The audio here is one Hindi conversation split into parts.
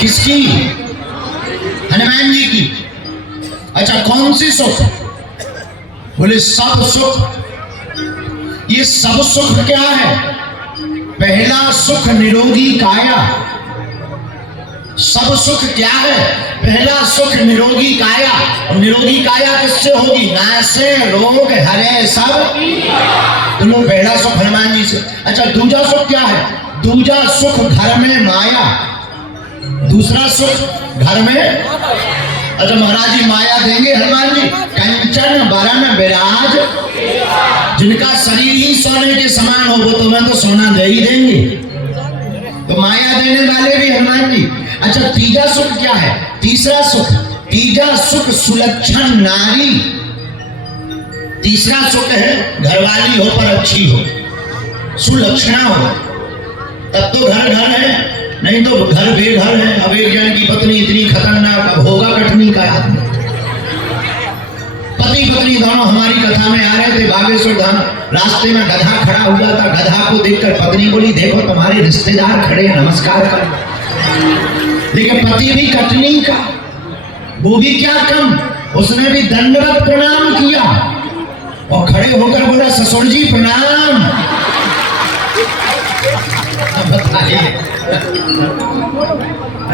किसकी? हनुमान जी की। अच्छा, कौन सी सुख? बोले सब सुख। ये सब सुख क्या है? पहला सुख निरोगी काया। सब सुख क्या है? पहला सुख निरोगी काया। और निरोगी काया किससे होगी? नासे रोग हरे सब। तो पहला सुख हनुमान जी से। अच्छा, दूसरा सुख क्या है? दूसरा सुख घर में माया। दूसरा सुख घर में। अच्छा, महाराज जी माया देंगे हनुमान जी। कंचन बरन विराज, जिनका शरीर ही सोने के समान हो वो तुम्हें तो सोना दे ही देंगे। तो माया देने वाले भी हनुमान जी। अच्छा, तीसरा सुख क्या है? तीसरा सुख सुलक्षण नारी। तीसरा सुख है घरवाली हो पर अच्छी हो, सुलक्षणा हो, तब तो घर घर है, नहीं तो घर बेघर है। अब एक जन की पत्नी इतनी खतरनाक, अब होगा कटनी का आदमी। पति पत्नी दोनों हमारी कथा में आ रहे थे बागेश्वर धाम, रास्ते में गधा खड़ा हुआ था। गधा को देखकर पत्नी बोली, देखो तुम्हारे रिश्तेदार खड़े, नमस्कार कर। लेकिन पति भी कटनी का, वो भी क्या कम, उसने भी दंडवत प्रणाम किया और खड़े होकर बोला, ससुर जी प्रणाम। बताइए,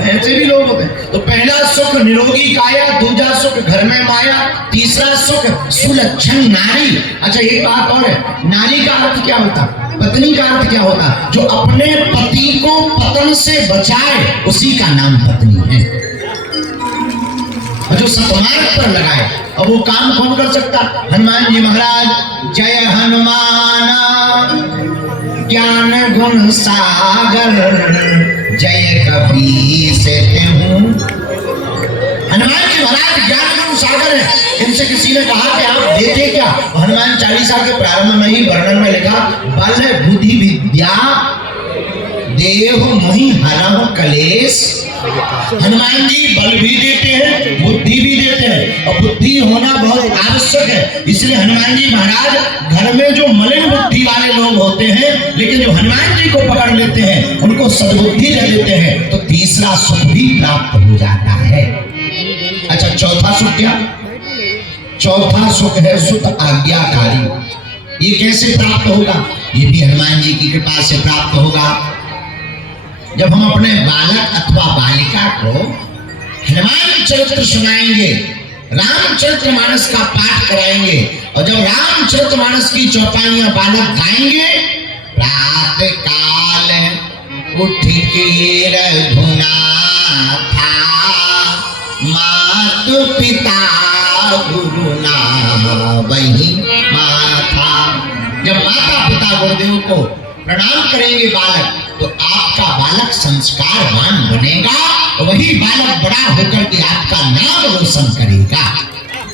ऐसे भी लोग होते हैं। तो पहला सुख निरोगी काया, दूसरा सुख घर में माया, तीसरा सुख सुलक्षण नारी। अच्छा, एक बात और है, नारी का अर्थ क्या होता? पत्नी का अर्थ क्या होता? जो अपने पति को पतन से बचाए, उसी का नाम पत्नी है। जो सतमार्ग पर लगाए। अब वो काम कौन कर सकता? हनुमान जी महाराज। जय हनुमान ज्ञान गुण सागर, जय कपीस हूँ। हनुमान जी महाराज ज्ञान गुण सागर है। इनसे किसी ने कहा कि आप देते क्या? हनुमान चालीसा के प्रारंभ में ही वर्णन में लिखा, बल बुद्धि विद्या देव मोहि हरहु कलेश। हनुमान जी बल भी देते हैं, बुद्धि भी देते हैं, और बुद्धि होना बहुत आवश्यक है। इसलिए हनुमान जी महाराज घर में जो मलिन बुद्धि वाले लोग होते हैं, लेकिन जो हनुमान जी को पकड़ लेते हैं, उनको सद्बुद्धि दे देते हैं, तो तीसरा सुख भी प्राप्त हो जाता है। अच्छा, चौथा सुख क्या? चौथा सुख है सुख आज्ञाकारी। ये कैसे प्राप्त होगा? ये भी हनुमान जी की कृपा से प्राप्त होगा। जब हम अपने बालक अथवा बालिका को हनुमान चरित्र सुनाएंगे, रामचरितमानस का पाठ कराएंगे, और जब रामचरितमानस की चौपाइयां बालक गाएंगे, प्रातः काल उठ के रघुनाथा, मातु पिता गुरु ना वही माथा। जब माता पिता गुरुदेव को प्रणाम करेंगे बालक, तो आपका बालक संस्कारवान बनेगा, वही बालक बड़ा होकर के आपका नाम रोशन करेगा।